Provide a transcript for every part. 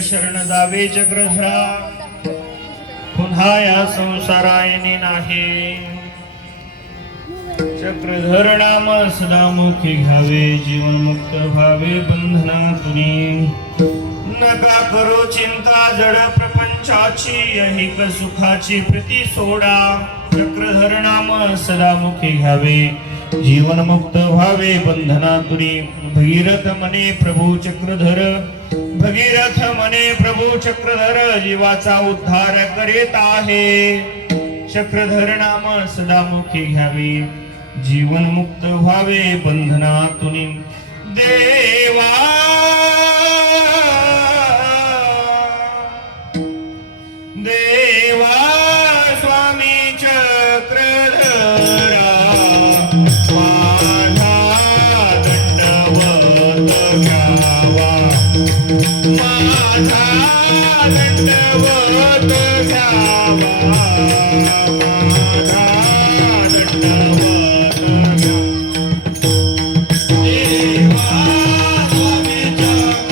शरण जावे चक्रधरा, पुन्हा या संसारायने नाही. चक्रधर नाम सदा मुखी घ्यावे, जीवन मुक्त व्हावे बंधनातून. नका करो चिंता जड प्रपंचाची, ऐहिक सुखाची प्रीती सोडा. चक्रधर नाम सदा मुखी घ्यावे, जीवन मुक्त व्हावे बंधनातुरी. भगीरथ मने प्रभू चक्रधर, भगीरथ मने प्रभू चक्रधर, जीवाचा उद्धार करीत आहे. चक्रधर नाम सदा मुखी घ्यावे, जीवन मुक्त व्हावे बंधनातुनी. देवा देवा स्वामी चक्रधरा, माझा दंडवत घ्यावा, माझा दंडवत घ्यावा, माझा दंडवत घ्यावा. देवा स्वामी चक्रधरा,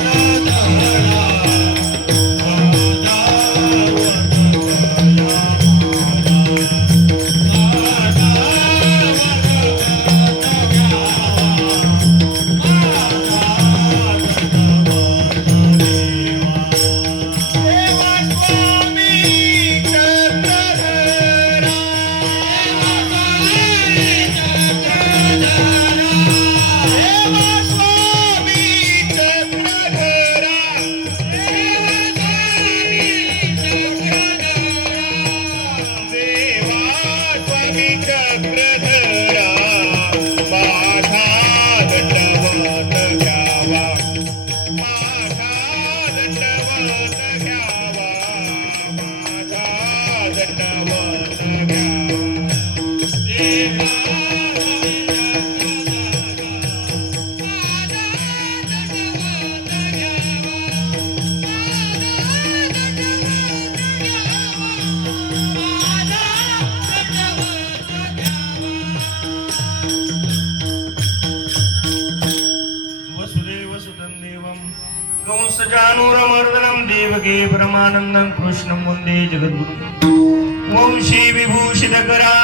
कंसजानूरमर्दनं देवकी परमानन्दं कृष्णं वन्दे जगद्गुरुं. वंशी विभूषितकरा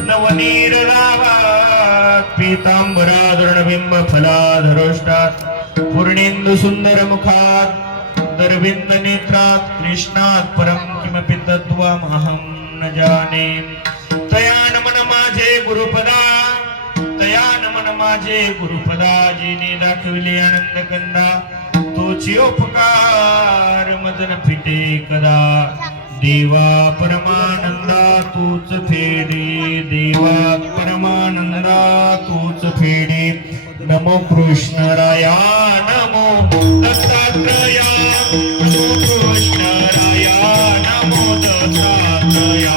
नवनीरलाभात्, पीताम्बराधरणबिम्ब फलाधरोष्टात्, पूर्णेन्दु सुन्दरमुखात्, दरविन्द नेत्रात्, कृष्णात् परं किमपि तत्त्वमहं न जाने. तया नमन माझे गुरुपदा, तया नमन माझे गुरुपदा, जिने दाखविले आनंद कंदा, तोची उपकार मदन फिटे कदा. देवा परमानंदा तूच फेडे, देवा परमानंदा तूच फेडे. नमो कृष्ण राया, नमो दत्तात्रया, नमो कृष्ण राया, नमो दत्तात्रया.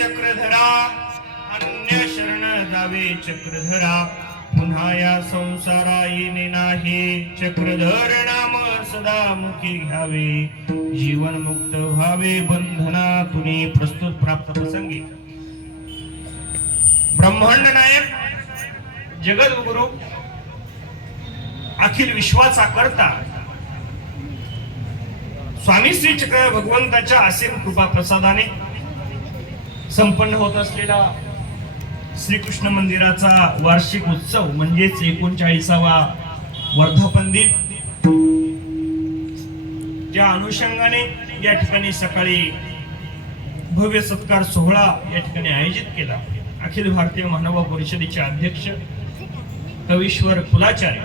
चक्रधरा अन्य शरण जावे चक्रधरा पुन्हा या संसारा येणे नाही चक्रधर नाम सदा मुखी घ्यावे जीवन मुक्त व्हावे बंधनातून प्रस्तुत प्राप्त प्रसंगी ब्रह्मांड नायक जगद्गुरु अखिल विश्वाचा करता स्वामी श्री चक्र भगवंताच्या असीम कृपा प्रसादाने संपन्न होत असलेला श्रीकृष्ण मंदिराचा वार्षिक उत्सव म्हणजेच 39वा वर्धापन दिन त्या अनुषंगाने या ठिकाणी सकाळी भव्य सत्कार सोहळा या ठिकाणी आयोजित केला। अखिल भारतीय महानुभाव परिषदेचे अध्यक्ष कवीश्वर कुलाचार्य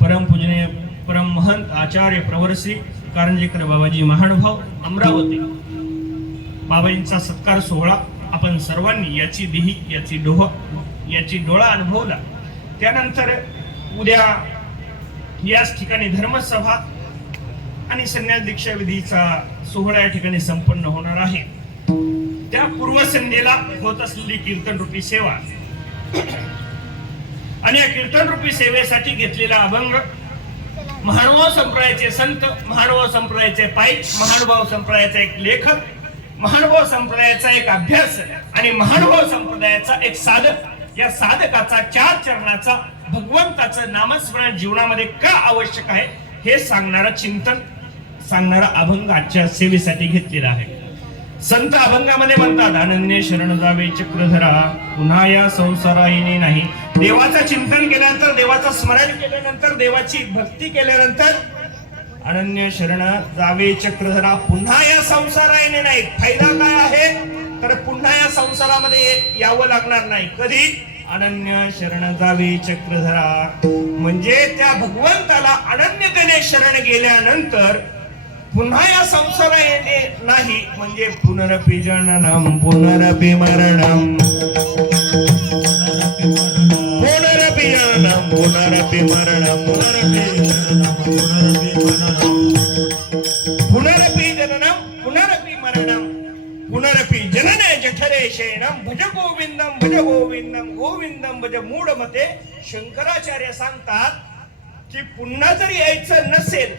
परमपूजनीय परम महंत आचार्य प्रवरश्री कारंजेकर बाबाजी महानुभाव अमरावती बाबाजींचा सत्कार सोहळा आपण सर्वांनी याची देही याची डोळा अनुभवला। त्यानंतर उद्या याच ठिकाणी धर्मसभा आणि संन्यास दीक्षा विधीचा सोहळा या ठिकाणी संपन्न होणार आहे। त्या पूर्वसंध्येला होत असलेली कीर्तन रूपी सेवा आणि या कीर्तन रूपी सेवेसाठी घेतलेला अभंग महानुभाव संप्रदायाचे संत, महानुभाव संप्रदायाचे पाईक, महानुभाव संप्रदायाचा एक लेखक, महानुभाव संप्रदायाचा एक अभ्यास आणि महानुभाव संप्रदायाचा एक साधक या साधकाचा 4 चरणाचा भगवंताचं नामस्मरण जीवनामध्ये का आवश्यक आहे हे सांगणारा चिंतन सांगणारा अभंग आजच्या सेवेसाठी घेतलेला आहे। संत अभंगामध्ये म्हणतात अनन्य शरण जावे चक्रधरा पुन्हा या संसारा येणे नाही। देवाचं चिंतन केल्यानंतर देवाचं स्मरण केल्यानंतर देवाची भक्ती केल्यानंतर अनन्य शरण जावे चक्रधरा पुन्हा या संसारा येणे नाही। फायदा काय आहे तर पुन्हा या संसारामध्ये यावं लागणार नाही। कधी अनन्य शरण जावे चक्रधरा म्हणजे त्या भगवंताला अनन्यतेने शरण गेल्यानंतर पुन्हा या संसार येणे नाही म्हणजे पुनरपि जननम पुनरपि मरणम पुनरपि जननम पुनरपि मरणम पुनरपि जननम पुनरपि मरणम पुनरपि जनने जठरे शयनम भज गोविंदम गोविंदम भज मूढमते। शंकराचार्य सांगतात की पुन्हा जर यायचं नसेल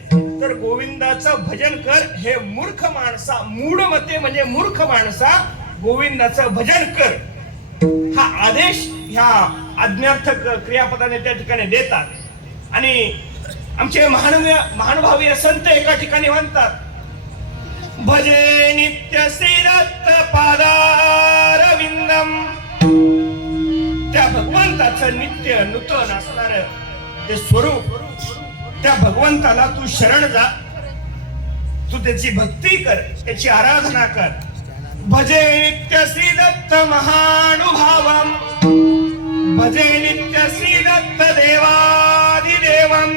तर गोविंदाचं भजन कर हे मूर्ख माणसा मूढमते म्हणजे मूर्ख माणसा गोविंदाचं भजन कर हा आदेश ह्या आज्ञार्थक क्रियापदाने त्या ठिकाणी देतात। आणि आमचे महानुभावीय संत एका ठिकाणी म्हणतात भजे नित्य श्रीदत्त पादारविंदम त्या भगवंताचं नित्य नूतन असणार ते स्वरूप त्या भगवंताला तू शरण जा, तू त्याची भक्ती कर, त्याची आराधना कर। भजे नित्य श्री दत्त महानुभावम भजे नित्य श्री दत्त देवादिदेवम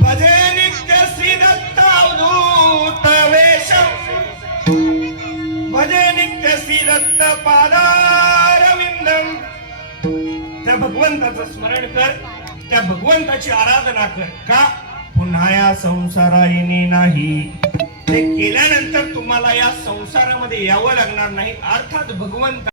भजे नित्य श्री दत्त अवधूत वेशम भजे नित्य श्री दत्त पादारविंदम। त्या भगवंताचं स्मरण कर, त्या भगवंताची आराधना कर। का पुन्हा या संसारा येणे नाही ते केल्यानंतर तुम्हाला या संसारामध्ये यावं लागणार नाही। अर्थात भगवंत